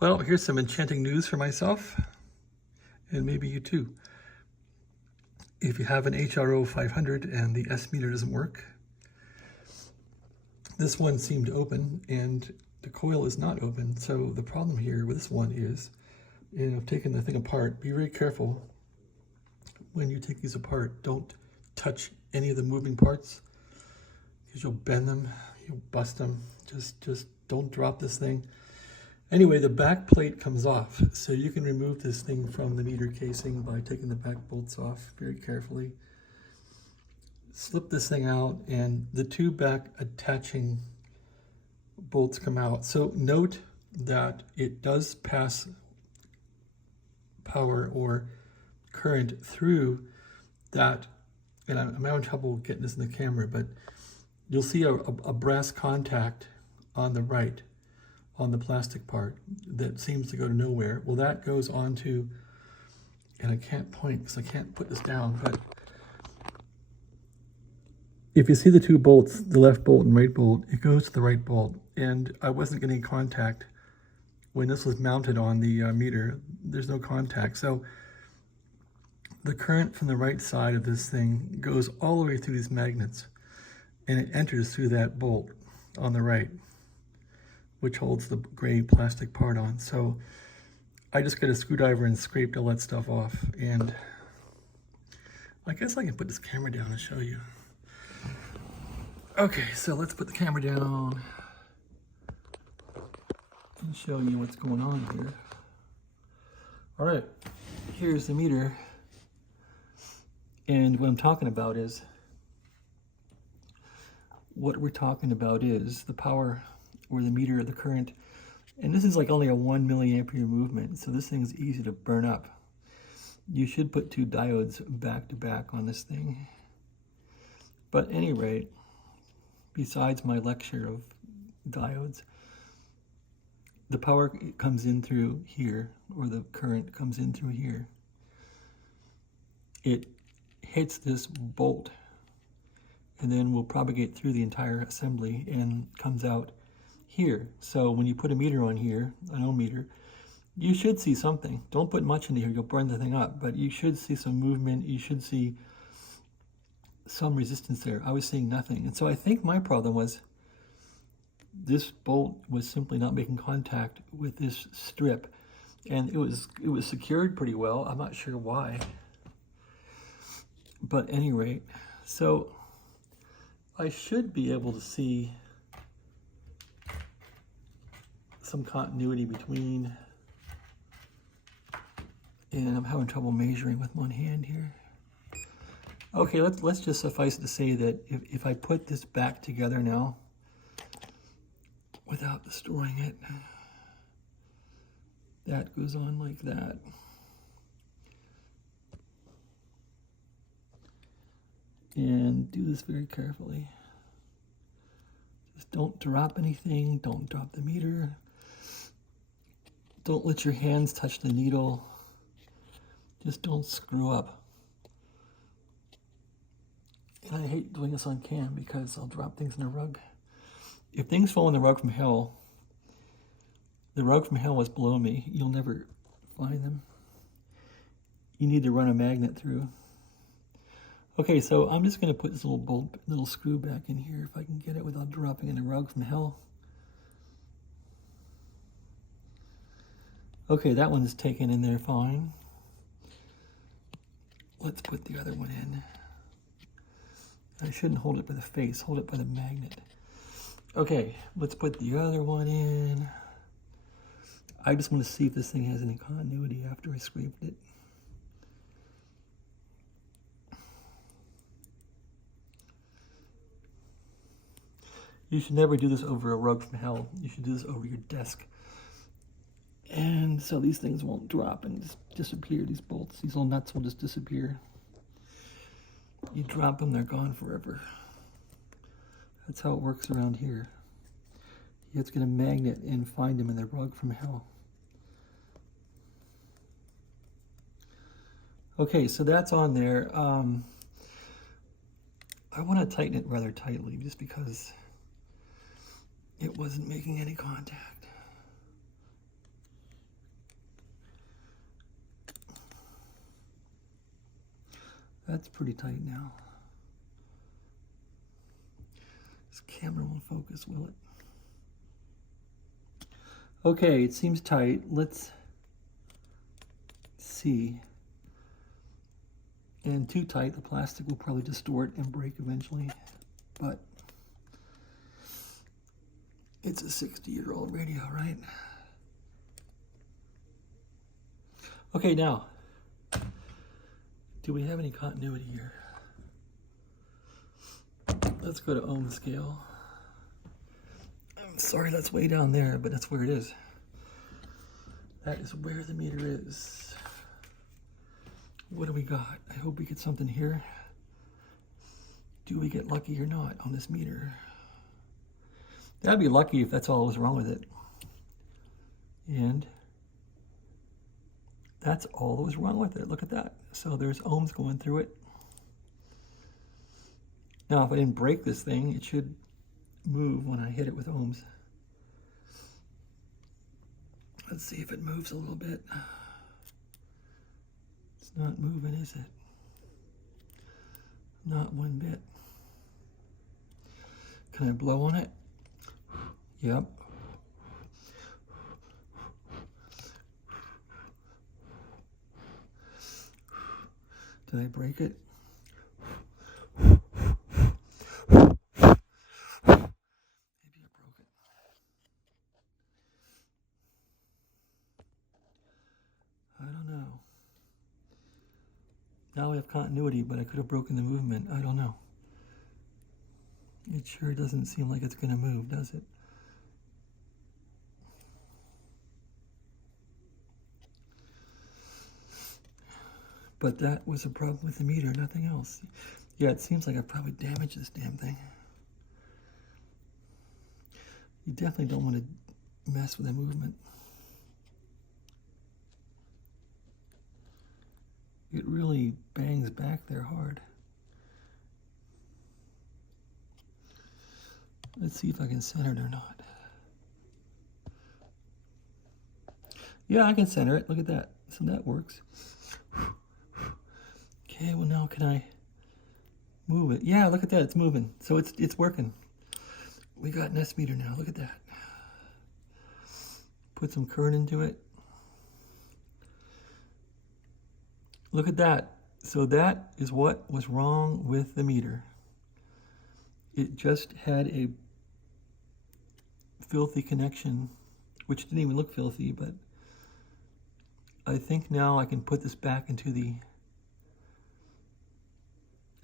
Well, here's some enchanting news for myself, and maybe you too. If you have an HRO 500 and the S meter doesn't work, this one seemed open and the coil is not open. So the problem here with this one is, and I've taken the thing apart, be very careful when you take these apart. Don't touch any of the moving parts because you'll bend them, you'll bust them. Just don't drop this thing. Anyway, the back plate comes off, so you can remove this thing from the meter casing by taking the back bolts off very carefully. Slip this thing out, and the two back attaching bolts come out. So note that it does pass power or current through that, and I'm having trouble getting this in the camera, but you'll see a brass contact on the right, on the plastic part that seems to go to nowhere. Well, that goes onto, and I can't point because I can't put this down, but if you see the two bolts, the left bolt and right bolt, it goes to the right bolt. And I wasn't getting contact when this was mounted on the meter. There's no contact. So the current from the right side of this thing goes all the way through these magnets, and it enters through that bolt on the right, which holds the gray plastic part on. So I just got a screwdriver and scraped all that stuff off. And I guess I can put this camera down and show you. Okay, so let's put the camera down and show you what's going on here. All right, here's the meter. And what I'm talking about is, the power or the meter, the current. And this is like only a 1 milliampere movement, so this thing's easy to burn up. You should put two diodes back to back on this thing. But at any rate, besides my lecture of diodes, the power comes in through here, or the current comes in through here. It hits this bolt and then will propagate through the entire assembly and comes out here. So when you put a meter on here, an ohm meter, you should see something. Don't put much into here, you'll burn the thing up, but you should see some movement, you should see some resistance there. I was seeing nothing. And so I think my problem was this bolt was simply not making contact with this strip, and it was secured pretty well. I'm not sure why, but at any rate, so I should be able to see some continuity between, and I'm having trouble measuring with one hand here. Okay, let's just suffice it to say that if I put this back together now, without destroying it, that goes on like that. And do this very carefully. Just don't drop anything, don't drop the meter. Don't let your hands touch the needle. Just don't screw up. And I hate doing this on cam because I'll drop things in the rug. If things fall in the rug from hell, the rug from hell is below me. You'll never find them. You need to run a magnet through. Okay, so I'm just going to put this little screw back in here if I can get it without dropping in the rug from hell. Okay, that one's taken in there fine. Let's put the other one in. I shouldn't hold it by the face, hold it by the magnet. Okay, let's put the other one in. I just want to see if this thing has any continuity after I scraped it. You should never do this over a rug from hell. You should do this over your desk. And so these things won't drop and just disappear, these bolts. These little nuts will just disappear. You drop them, they're gone forever. That's how it works around here. You have to get a magnet and find them in the rug from hell. Okay, so that's on there. I want to tighten it rather tightly just because it wasn't making any contact. That's pretty tight now. This camera won't focus, will it? Okay, it seems tight. Let's see. And too tight, the plastic will probably distort and break eventually, but it's a 60-year-old radio, right? Okay, now, do we have any continuity here? Let's go to ohm scale. I'm sorry, that's way down there, but that's where it is. That is where the meter is. What do we got? I hope we get something here. Do we get lucky or not on this meter? That'd be lucky if that's all that was wrong with it. And that's all that was wrong with it. Look at that. So there's ohms going through it. Now, if I didn't break this thing, it should move when I hit it with ohms. Let's see if it moves a little bit. It's not moving, is it? Not one bit. Can I blow on it? Yep. Did I break it? Maybe I broke it. I don't know. Now I have continuity, but I could have broken the movement. I don't know. It sure doesn't seem like it's going to move, does it? But that was a problem with the meter, nothing else. Yeah, it seems like I probably damaged this damn thing. You definitely don't want to mess with the movement. It really bangs back there hard. Let's see if I can center it or not. Yeah, I can center it. Look at that. So that works. Okay, well now can I move it? Yeah, look at that. It's moving. So it's working. We got an S meter now. Look at that. Put some current into it. Look at that. So that is what was wrong with the meter. It just had a filthy connection, which didn't even look filthy, but I think now I can put this back into the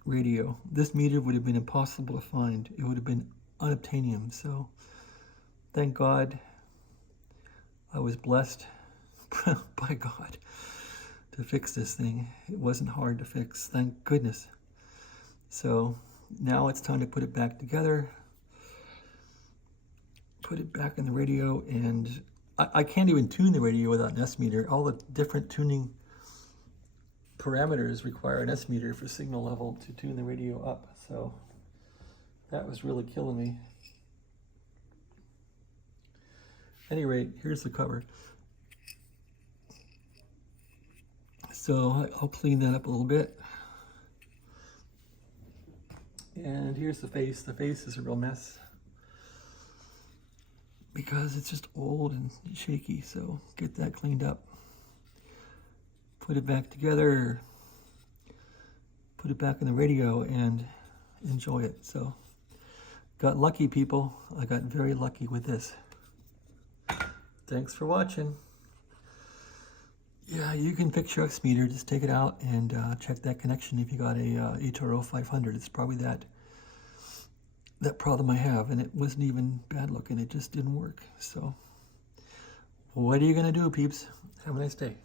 radio. This meter would have been impossible to find. It would have been unobtainium. So thank God I was blessed by God to fix this thing. It wasn't hard to fix, thank goodness. So now it's time to put it back together, put it back in the radio, and I can't even tune the radio without an S meter. All the different tuning parameters require an S meter for signal level to tune the radio up. So that was really killing me. At any rate, here's the cover. So I'll clean that up a little bit. And here's the face. The face is a real mess because it's just old and shaky. So get that cleaned up. Put it back together. Put it back in the radio and enjoy it. So got lucky, people. I got very lucky with this. Thanks for watching. Yeah, you can fix your X meter. Just take it out and check that connection if you got a HRO 500. It's probably that problem I have, and it wasn't even bad looking. It just didn't work. So what are you going to do, peeps? Have a nice day.